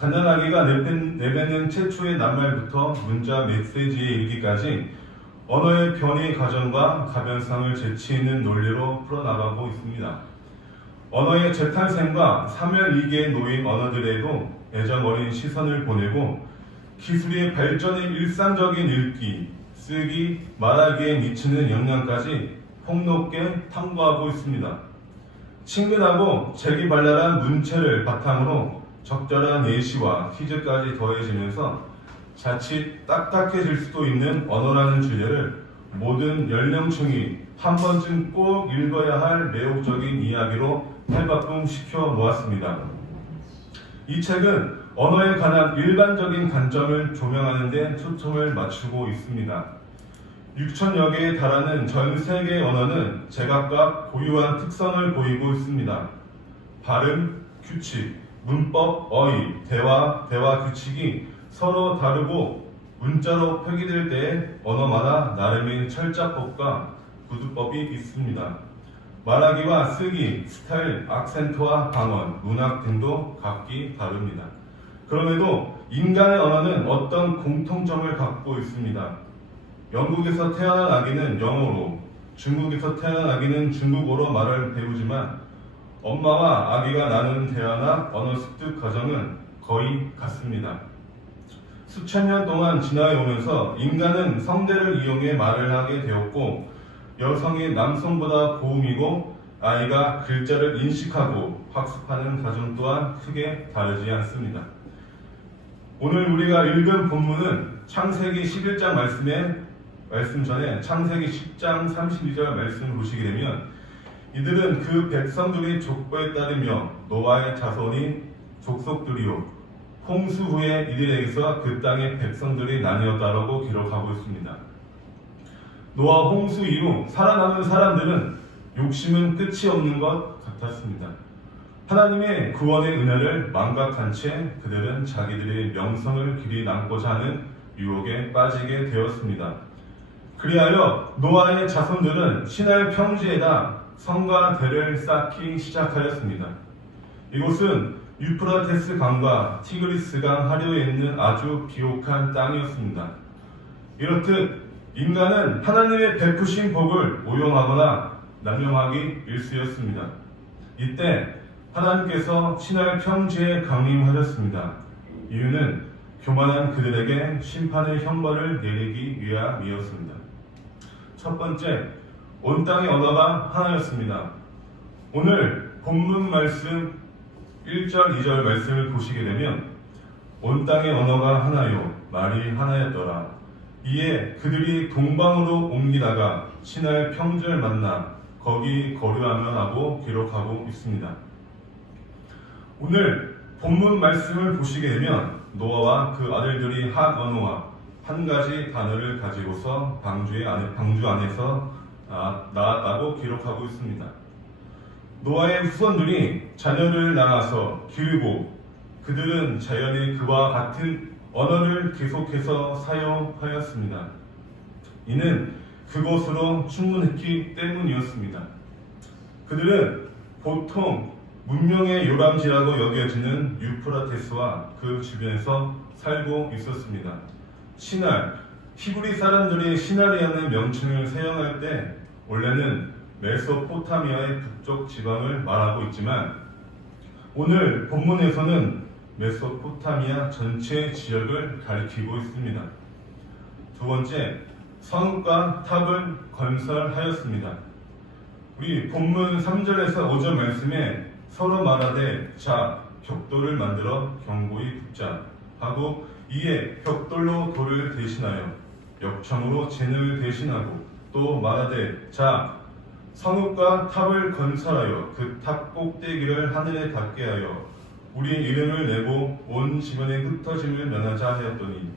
갓난아기가 내뱉는 최초의 낱말부터 문자 메시지에 이르기까지 언어의 변이 과정과 가변상을 재치 있는 논리로 풀어나가고 있습니다. 언어의 재탄생과 사멸위기에 놓인 언어들에도 애정 어린 시선을 보내고 기술의 발전의 일상적인 읽기, 쓰기, 말하기에 미치는 영향까지 폭넓게 탐구하고 있습니다. 친근하고 재기발랄한 문체를 바탕으로 적절한 예시와 퀴즈까지 더해지면서 자칫 딱딱해질 수도 있는 언어라는 주제를 모든 연령층이 한 번쯤 꼭 읽어야 할 매혹적인 이야기로 탈바꿈시켜 놓았습니다. 이 책은 언어에 관한 일반적인 관점을 조명하는 데 초점을 맞추고 있습니다. 6천여 개에 달하는 전 세계의 언어는 제각각 고유한 특성을 보이고 있습니다. 발음, 규칙, 문법, 어휘, 대화 규칙이 서로 다르고 문자로 표기될 때 언어마다 나름의 철자법과 구두법이 있습니다. 말하기와 쓰기, 스타일, 악센트와 방언, 문학 등도 각기 다릅니다. 그럼에도 인간의 언어는 어떤 공통점을 갖고 있습니다. 영국에서 태어난 아기는 영어로, 중국에서 태어난 아기는 중국어로 말을 배우지만 엄마와 아기가 나누는 대화나 언어 습득 과정은 거의 같습니다. 수천 년 동안 지나해 오면서 인간은 성대를 이용해 말을 하게 되었고 여성이 남성보다 고음이고 아이가 글자를 인식하고 학습하는 과정 또한 크게 다르지 않습니다. 오늘 우리가 읽은 본문은 창세기 11장 말씀 전에 창세기 10장 32절 말씀을 보시게 되면 이들은 그 백성들의 족보에 따르며 노아의 자손이 족속들이요 홍수 후에 이들에게서 그 땅의 백성들이 나뉘었다라고 기록하고 있습니다. 노아 홍수 이후 살아남은 사람들은 욕심은 끝이 없는 것 같았습니다. 하나님의 구원의 은혜를 망각한 채 그들은 자기들의 명성을 길이 남고자 하는 유혹에 빠지게 되었습니다. 그리하여 노아의 자손들은 시날 평지에다 성과 대를 쌓기 시작하였습니다. 이곳은 유프라테스 강과 티그리스 강 하류에 있는 아주 비옥한 땅이었습니다. 이렇듯 인간은 하나님의 베푸신 복을 오용하거나 남용하기 일쑤였습니다. 이때 하나님께서 시날 평지에 강림하셨습니다. 이유는 교만한 그들에게 심판의 형벌을 내리기 위함이었습니다. 첫 번째, 온 땅의 언어가 하나였습니다. 오늘 본문 말씀 1절, 2절 말씀을 보시게 되면 온 땅의 언어가 하나요, 말이 하나였더라. 이에 그들이 동방으로 옮기다가 시날 평지를 만나 거기 거류하며 하고 기록하고 있습니다. 오늘 본문 말씀을 보시게 되면 노아와 그 아들들이 한 언어와 한 가지 단어를 가지고서 방주 안에서 낳았다고 기록하고 있습니다. 노아의 후손들이 자녀를 낳아서 기르고 그들은 자연히 그와 같은 언어를 계속해서 사용하였습니다. 이는 그것으로 충분했기 때문이었습니다. 그들은 보통 문명의 요람지라고 여겨지는 유프라테스와 그 주변에서 살고 있었습니다. 시날, 히브리 사람들이 시날이라는 명칭을 사용할 때 원래는 메소포타미아의 북쪽 지방을 말하고 있지만 오늘 본문에서는 메소포타미아 전체 지역을 가리키고 있습니다. 두 번째, 성읍과 탑을 건설하였습니다. 우리 본문 3절에서 5절 말씀에 서로 말하되 자 벽돌을 만들어 견고히 붓자 하고 이에 벽돌로 돌을 대신하여 역청으로 진을 대신하고 또 말하되 자 성읍과 탑을 건설하여 그 탑 꼭대기를 하늘에 닿게 하여 우리 이름을 내고 온 지면에 흩어짐을 면하자 하였더니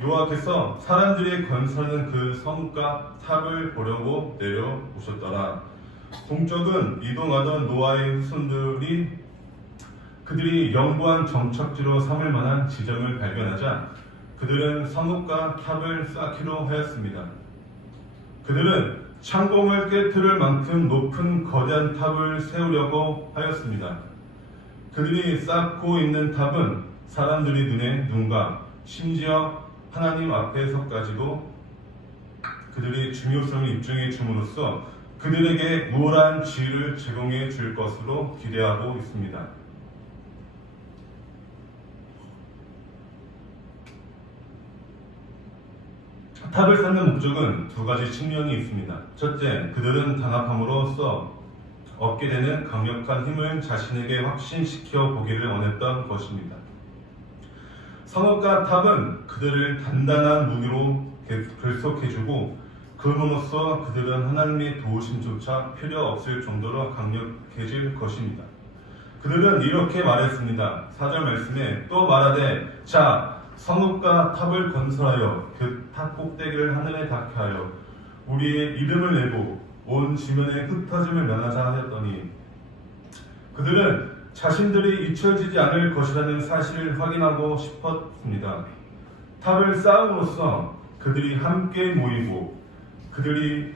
여호와께서 사람들이 건설하는 그 성읍과 탑을 보려고 내려오셨더라. 동쪽은 이동하던 노아의 후손들이 그들이 영구한 정착지로 삼을 만한 지점을 발견하자 그들은 성읍과 탑을 쌓기로 하였습니다. 그들은 창공을 깨트릴 만큼 높은 거대한 탑을 세우려고 하였습니다. 그들이 쌓고 있는 탑은 사람들이 눈에 눈과 심지어 하나님 앞에서까지도 그들의 중요성을 입증해 줌으로써 그들에게 우월한 지위를 제공해 줄 것으로 기대하고 있습니다. 탑을 쌓는 목적은 두 가지 측면이 있습니다. 첫째, 그들은 단합함으로써 얻게 되는 강력한 힘을 자신에게 확신시켜 보기를 원했던 것입니다. 성읍과 탑은 그들을 단단한 무기로 결속해주고 그럼으로써 그들은 하나님의 도우심조차 필요 없을 정도로 강력해질 것입니다. 그들은 이렇게 말했습니다. 4절 말씀에 또 말하되 자 성읍과 탑을 건설하여 그 탑 꼭대기를 하늘에 닿게 하여 우리의 이름을 내고 온 지면에 흩어짐을 면하자 하였더니 그들은 자신들이 잊혀지지 않을 것이라는 사실을 확인하고 싶었습니다. 탑을 쌓음으로써 그들이 함께 모이고 그들이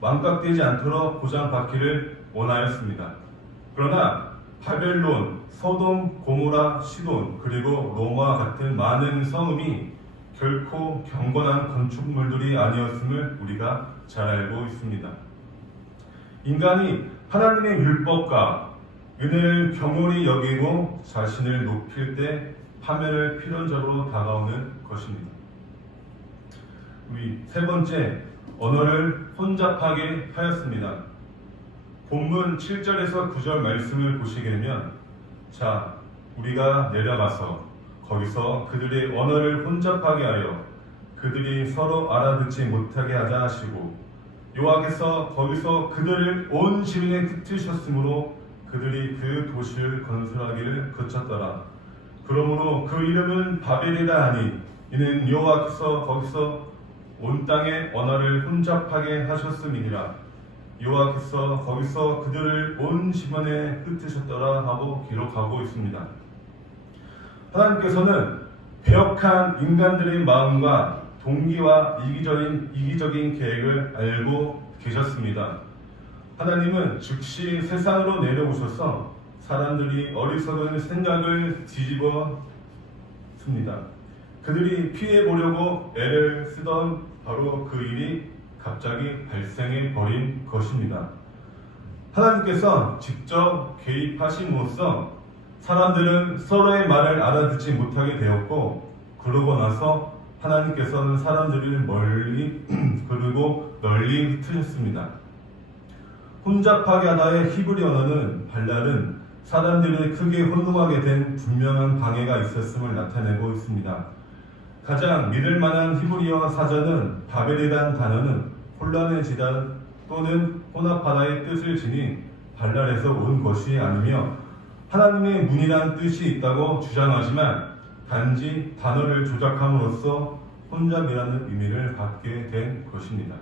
망각되지 않도록 보장받기를 원하였습니다. 그러나 바벨론, 소돔, 고모라, 시돈 그리고 로마 같은 많은 성읍이 결코 경건한 건축물들이 아니었음을 우리가 잘 알고 있습니다. 인간이 하나님의 율법과 은혜를 경홀히 여기고 자신을 높일 때 파멸을 필연적으로 다가오는 것입니다. 우리 세 번째, 언어를 혼잡하게 하였습니다. 본문 7절에서 9절 말씀을 보시게 되면 자, 우리가 내려가서 거기서 그들의 언어를 혼잡하게 하여 그들이 서로 알아듣지 못하게 하자 하시고 여호와께서 거기서 그들을 온 지면에 흩으셨으므로 그들이 그 도시를 건설하기를 그쳤더라. 그러므로 그 이름은 바벨이라 하니 이는 여호와께서 거기서 온 땅의 언어를 혼잡하게 하셨음이니라. 여호와께서 거기서 그들을 온 지면에 흩으셨더라 하고 기록하고 있습니다. 하나님께서는 배역한 인간들의 마음과 동기와 이기적인 계획을 알고 계셨습니다. 하나님은 즉시 세상으로 내려오셔서 사람들이 어리석은 생각을 뒤집어 씁니다. 그들이 피해보려고 애를 쓰던 바로 그 일이 갑자기 발생해 버린 것입니다. 하나님께서 직접 개입하심으로써 사람들은 서로의 말을 알아듣지 못하게 되었고 그러고 나서 하나님께서는 사람들을 멀리 그리고 널리 흩으셨습니다. 혼잡하게 하다의 히브리 언어는 발랄은 사람들을 크게 혼동하게 된 분명한 방해가 있었음을 나타내고 있습니다. 가장 믿을 만한 히브리어 사전은 바벨이란 단어는 혼란해지다 또는 혼합하다의 뜻을 지닌 발랄에서 온 것이 아니며 하나님의 문이란 뜻이 있다고 주장하지만 단지 단어를 조작함으로써 혼잡이라는 의미를 갖게 된 것입니다.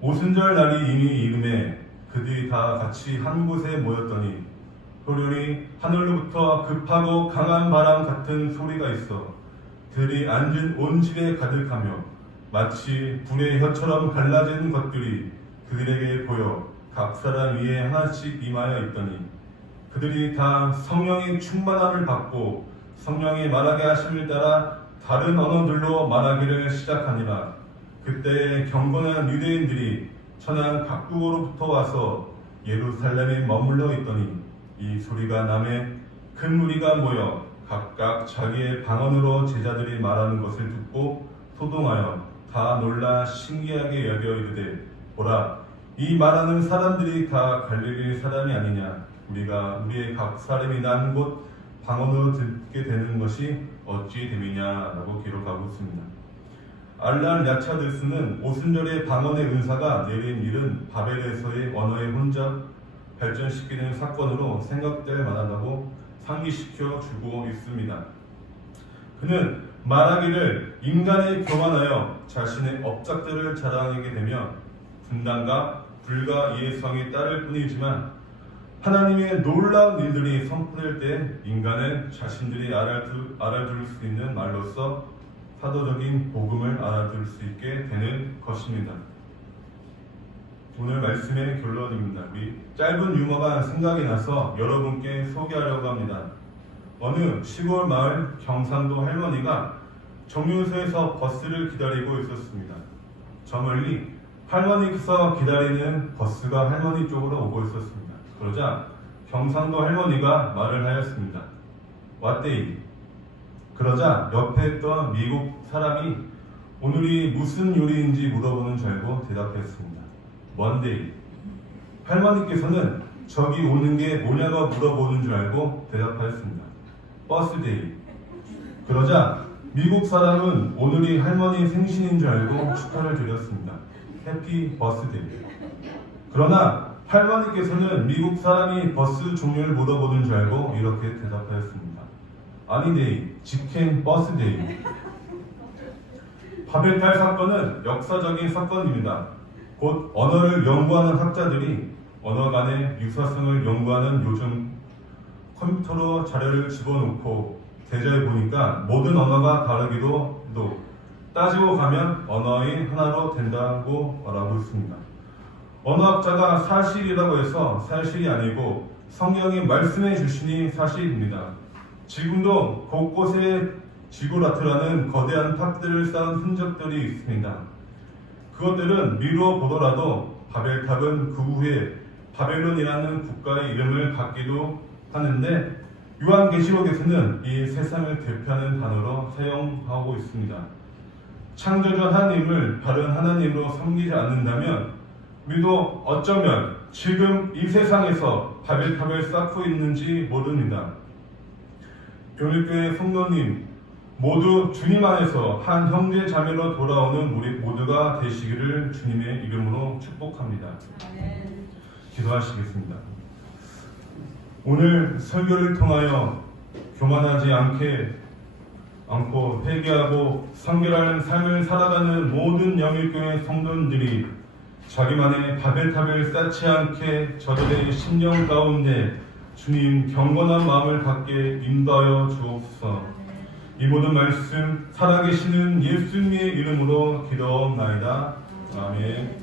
오순절 날이 이미 이름에 그들이 다 같이 한 곳에 모였더니 소련이 하늘로부터 급하고 강한 바람 같은 소리가 있어 들이 앉은 온 집에 가득하며 마치 불의 혀처럼 갈라진 것들이 그들에게 보여 각 사람 위에 하나씩 임하여 있더니 그들이 다 성령의 충만함을 받고 성령이 말하게 하심을 따라 다른 언어들로 말하기를 시작하니라. 그때 경건한 유대인들이 천한 각국으로부터 와서 예루살렘에 머물러 있더니 이 소리가 남에 큰 무리가 모여 각각 자기의 방언으로 제자들이 말하는 것을 듣고 소동하여 다 놀라 신기하게 여겨 이르되 보라 이 말하는 사람들이 다 갈릴리 사람이 아니냐 우리가 우리의 각 사람이 난 곳 방언으로 듣게 되는 것이 어찌 됨이냐라고 기록하고 있습니다. 알란 야차드스는 오순절의 방언의 은사가 내린 일은 바벨에서의 언어의 혼잡 발전시키는 사건으로 생각될 만하다고 상기시켜 주고 있습니다. 그는 말하기를 인간이 교만하여 자신의 업적들을 자랑하게 되면 분단과 불과 이해성이 따를 뿐이지만 하나님의 놀라운 일들이 선포될 때 인간은 자신들이 알아들을 수 있는 말로써 사도적인 복음을 알아들을 수 있게 되는 것입니다. 오늘 말씀의 결론입니다. 우리 짧은 유머가 생각이 나서 여러분께 소개하려고 합니다. 어느 시골 마을 경상도 할머니가 정류소에서 버스를 기다리고 있었습니다. 저 멀리 할머니께서 기다리는 버스가 할머니 쪽으로 오고 있었습니다. 그러자 경상도 할머니가 말을 하였습니다. 왔데이. 그러자 옆에 있던 미국 사람이 오늘이 무슨 요리인지 물어보는 줄 알고 대답했습니다. 먼데이. 할머니께서는 저기 오는 게 뭐냐고 물어보는 줄 알고 대답하였습니다. 버스데이. 그러자 미국 사람은 오늘이 할머니 생신인 줄 알고 축하를 드렸습니다. 해피 버스데이. 그러나 할머니께서는 미국 사람이 버스 종류를 물어보는 줄 알고 이렇게 대답하였습니다. 아니데이, 직행 버스데이. 바벨탑 사건은 역사적인 사건입니다. 곧 언어를 연구하는 학자들이 언어 간의 유사성을 연구하는 요즘 컴퓨터로 자료를 집어넣고 대조해 보니까 모든 언어가 다르기도 해도 따지고 가면 언어의 하나로 된다고 말하고 있습니다. 언어학자가 사실이라고 해서 사실이 아니고 성경이 말씀해 주시니 사실입니다. 지금도 곳곳에 지구라트라는 거대한 탑들을 쌓은 흔적들이 있습니다. 그것들은 미루어 보더라도 바벨탑은 그 후에 바벨론이라는 국가의 이름을 갖기도 하는데 요한계시록에서는 이 세상을 대표하는 단어로 사용하고 있습니다. 창조주 하나님을 다른 하나님으로 섬기지 않는다면 우리도 어쩌면 지금 이 세상에서 바벨탑을 쌓고 있는지 모릅니다. 교회교회 성도님 모두 주님 안에서 한 형제 자매로 돌아오는 우리 모두가 되시기를 주님의 이름으로 축복합니다. 기도하시겠습니다. 오늘 설교를 통하여 교만하지 않고 회개하고 성결하는 삶을 살아가는 모든 영일교회 성도들이 자기만의 바벨탑을 쌓지 않게 저들의 심령 가운데 주님 경건한 마음을 갖게 인도하여 주옵소서. 이 모든 말씀 살아계시는 예수님의 이름으로 기도하옵나이다. 아멘.